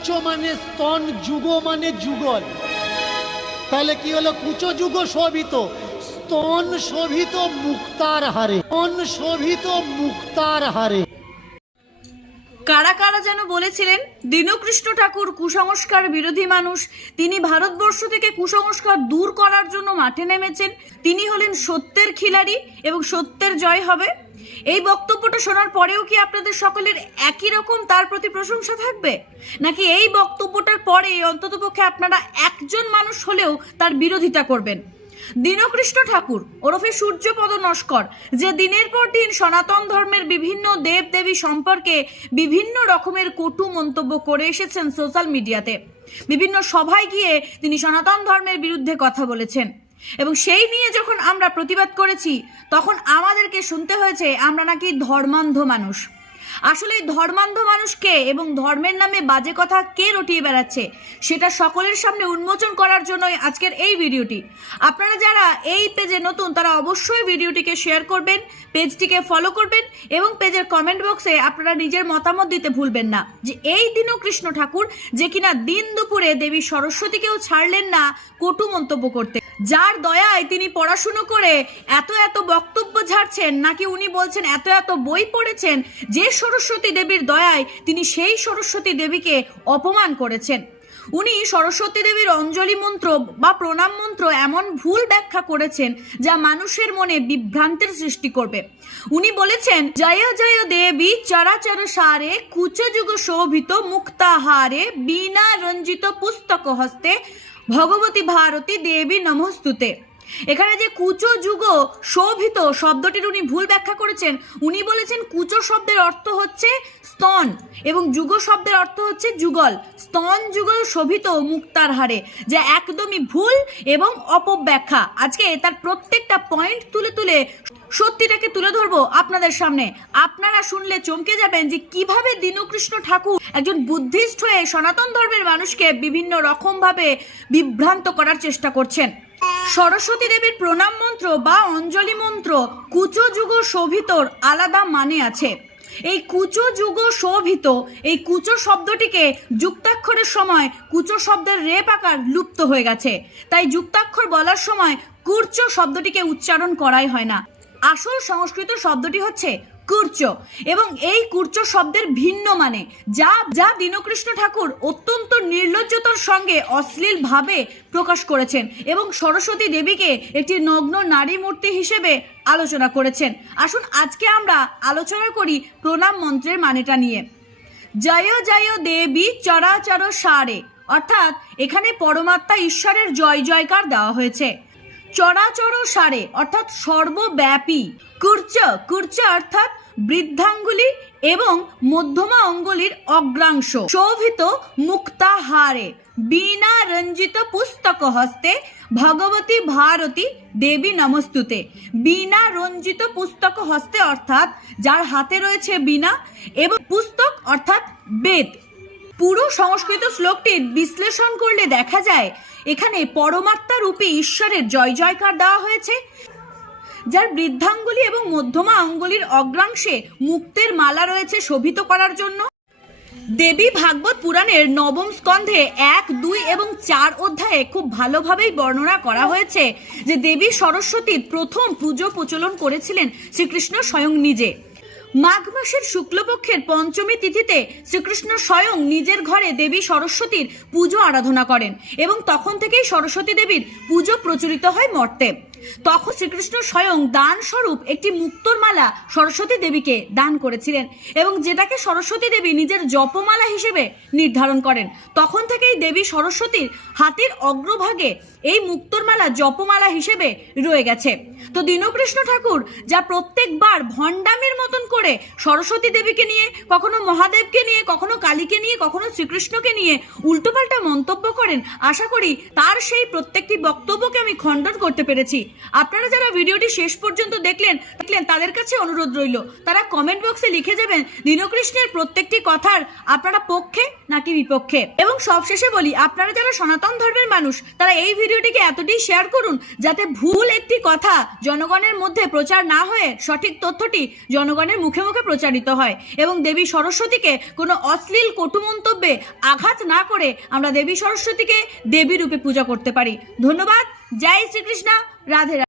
কুচো মানে স্তন, যুগ মানে যুগল। তাহলে কি হলো? কুচো, যুগ শোভিত। স্তন শোভিত, মুক্তার হারে। স্তন শোভিত, মুক্তার হারে। কারা কারা যেন বলেছিলেন, দীনকৃষ্ণ ঠাকুর কুসংস্কার বিরোধী মানুষ, তিনি ভারতবর্ষ থেকে কুসংস্কার দূর করার জন্য মাঠে নেমেছেন, তিনি হলেন সত্যের খিলাড়ি এবং সত্যের জয় হবে। এই বক্তব্যটা শোনার পরেও কি আপনাদের সকলের একই রকম তার প্রতি প্রশংসা থাকবে? নাকি এই বক্তব্যটার পরে অন্ততপক্ষে আপনারা একজন মানুষ হলেও তার বিরোধিতা করবেন? দীনকৃষ্ণ ঠাকুর, ওরফে সূর্যপদ নস্কর, যে দিনের পর দিন সনাতন ধর্মের বিভিন্ন দেব দেবী সম্পর্কে বিভিন্ন রকমের কটু মন্তব্য করে এসেছেন সোশ্যাল মিডিয়াতে। বিভিন্ন সভায় গিয়ে তিনি সনাতন ধর্মের বিরুদ্ধে কথা বলেছেন। এবং সেই নিয়ে যখন আমরা প্রতিবাদ করেছি, তখন আমাদেরকে শুনতে হয়েছে আমরা নাকি ধর্মান্ধ মানুষ। আসলে এই ধর্মান্ধ মানুষকে এবং ধর্মের নামে বাজে কথা কে রটিয়ে বেড়াচ্ছে, সেটা সকলের সামনে উন্মোচন করার জন্যই আজকের এই ভিডিওটি। আপনারা যারা এই পেজে নতুন, তারা অবশ্যই ভিডিওটিকে শেয়ার করবেন, পেজটিকে ফলো করবেন এবং পেজের কমেন্ট বক্সে আপনারা নিজের মতামত দিতে ভুলবেন না যে এই দিনও কৃষ্ণ ঠাকুর যে কিনা দিন দুপুরে দেবী সরস্বতীকেও ছাড়লেন না, কটু মন্তব্য করতে। যার দয়ায় তিনি পড়াশুনো করে এত এত বক্তব্য ঝাড়ছেন, নাকি উনি বলছেন এত এত বই পড়েছেন, যে সরস্বতী দেবীর দয়ায় তিনি সেই সরস্বতী দেবীকে অপমান করেছেন। উনি সরস্বতী দেবীর অঞ্জলি মন্ত্র বা প্রণাম মন্ত্র এমন ভুল ব্যাখ্যা করেছেন, যা মানুষের মনে বিভ্রান্তির সৃষ্টি করবে। উনি বলেছেন, জয় জয় দেবী, চরাচর সারে, কুচযুগ শোভিত মুক্তাহারে বিনা রঞ্জিত পুস্তক হস্তে ভগবতী ভারতী দেবী নমস্তুতে। এখানে যে কুচো যুগ শোভিত শব্দটির উনি ভুল ব্যাখ্যা করেছেন, উনি বলেছেন কুচো শব্দের অর্থ হচ্ছে স্তন এবং যুগ শব্দের অর্থ হচ্ছে যুগল। স্তন যুগল শোভিত মুক্তার হারে, যা একদমই ভুল এবং অপব্যাখ্যা। আজকে তার প্রত্যেকটা পয়েন্ট তুলে তুলে সত্যিটাকে তুলে ধরবো আপনাদের সামনে। আপনারা শুনলে চমকে যাবেন যে কীভাবে দীনকৃষ্ণ ঠাকুর একজন বুদ্ধিস্ট হয়ে সনাতন ধর্মের মানুষকে বিভিন্ন রকম ভাবে বিভ্রান্ত করার চেষ্টা করছেন। সরস্বতী দেবীর প্রণাম মন্ত্র বা অঞ্জলি মন্ত্র কুচো যুগ শোভিতর আলাদা মানে আছে। এই কুচো যুগ শোভিত এই কুচো শব্দটিকে যুক্তাক্ষরের সময় কুচো শব্দের রেপ আকার লুপ্ত হয়ে গেছে। তাই যুক্তাক্ষর বলার সময় কুর্চ শব্দটিকে উচ্চারণ করাই হয় না। আসল সংস্কৃত শব্দটি হচ্ছে কুর্চ এবং এই কুর্চ শব্দের ভিন্ন মানে যা যা দীনকৃষ্ণ ঠাকুর অত্যন্ত নির্লজ্জতার সঙ্গে অশ্লীল ভাবে প্রকাশ করেছেন এবং সরস্বতী দেবীকে একটি নগ্ন নারী মূর্তি হিসেবে আলোচনা করেছেন। আসুন আজকে আমরা আলোচনা করি প্রণাম মন্ত্রের মানেটা নিয়ে। জয় জয় দেবী চরাচর সারে। অর্থাৎ এখানে পরমাত্মা ঈশ্বরের জয়, জয়কার দেওয়া হয়েছে। চরাচর সারে, অর্থাৎ সর্বব্যাপী। কুর্চ কুর্চ অর্থাৎ বৃদ্ধাঙ্গুলি এবং মধ্যমা অঙ্গুলির অগ্রাংশ। শোভিত মুক্তাহারে বিনা রঞ্জিত পুস্তক হস্তে, ভগবতী ভারতী দেবী নমস্তুতে। বিনা রঞ্জিত পুস্তক হস্তে অর্থাৎ, যার হাতে রয়েছে বীণা এবং পুস্তক অর্থাৎ বেদ। পুরো সংস্কৃত শ্লোকটির বিশ্লেষণ করলে দেখা যায়, এখানে পরমাত্মা রূপে ঈশ্বরের জয় জয়কার দেওয়া হয়েছে, যার বৃদ্ধাঙ্গুলি এবং মধ্যমা অঙ্গুলির অগ্রাংশে মুক্তের মালা রয়েছে শোভিত করার জন্য। দেবী ভাগবত পুরাণের নবম স্কন্ধে এক, দুই এবং চার অধ্যায়ে খুব ভালোভাবেই বর্ণনা করা হয়েছে যে দেবী সরস্বতীর প্রথম পুজো প্রচলন করেছিলেন শ্রীকৃষ্ণ স্বয়ং নিজে। মাঘ মাসের শুক্লপক্ষের পঞ্চমী তিথিতে শ্রীকৃষ্ণ স্বয়ং নিজের ঘরে দেবী সরস্বতীর পুজো আরাধনা করেন এবং তখন থেকেই সরস্বতী দেবীর পুজো প্রচলিত হয় মর্তে। তখন শ্রীকৃষ্ণ স্বয়ং দান স্বরূপ একটি মুক্তোর মালা সরস্বতী দেবীকে দান করেছিলেন এবং যেটাকে সরস্বতী দেবী নিজের জপমালা হিসেবে নির্ধারণ করেন। তখন থেকেই দেবী সরস্বতীর হাতের অগ্রভাগে এই মুক্তোর মালা জপমালা হিসেবে রয়ে গেছে। তো দীনকৃষ্ণ ঠাকুর যা প্রত্যেকবার ভণ্ডামির মতন করে সরস্বতী দেবীকে নিয়ে, কখনো মহাদেবকে নিয়ে, কখনো কালীকে নিয়ে, কখনো শ্রীকৃষ্ণকে নিয়ে উল্টোপাল্টা মন্তব্য করেন, আশা করি তার সেই প্রত্যেকটি বক্তব্যকে আমি খণ্ডন করতে পেরেছি। আপনারা যারা ভিডিওটি শেষ পর্যন্ত দেখলেন দেখলেন, তাদের কাছে অনুরোধ রইল। তারা কমেন্ট বক্সে লিখে যাবেন দীনকৃষ্ণের প্রত্যেকটি কথার আপনারা পক্ষে নাকি বিপক্ষে? এবং সবশেষে বলি, আপনারা যারা সনাতন ধর্মের মানুষ, তারা এই ভিডিওটিকে এতটাই শেয়ার করুন যাতে ভুল একটি কথা জনগণের মধ্যে প্রচার না হয়ে সঠিক তথ্যটি জনগণের মুখে মুখে প্রচারিত হয়। এবং দেবী সরস্বতীকে কোনো অশ্লীল কটু মন্তব্যে আঘাত না করে আমরা দেবী সরস্বতীকে দেবী রূপে পূজা করতে পারি। ধন্যবাদ। জয় শ্রীকৃষ্ণ রাধে রাধে